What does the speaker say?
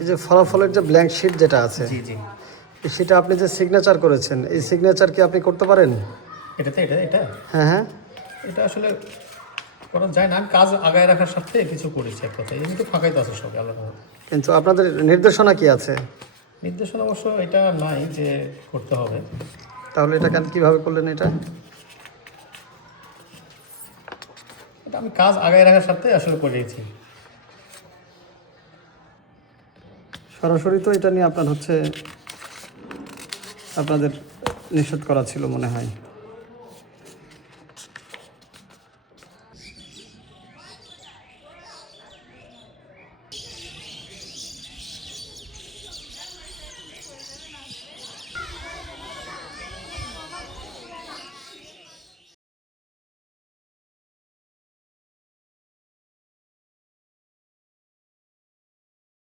এই যে ফলাফলের যে ব্ল্যাঙ্ক শিট যেটা আছে, জি জি, সেটা আপনি যে সিগনেচার করেছেন, এই সিগনেচার কি আপনি করতে পারেন? এটাতে এটা হ্যাঁ হ্যাঁ। এটা আসলে করা যায় না। আমি কাজ আগায় রাখার স্বার্থে কিছু করেছি এক কথায়। এমনি তো ফাঁকাই তো আছে সব, আল্লাহ রহমতে। কিন্তু আপনাদের নির্দেশনা কি আছে? নির্দেশনা অবশ্য এটা নাই যে করতে হবে। তাহলে এটা কেন কীভাবে করলেন এটা? এটা আমি কাজ আগায় রাখার স্বার্থে আসলে করেছি। সরাসরি তো এটা নিয়ে আপনার আপনাদের নিষেধ করা ছিল মনে হয়।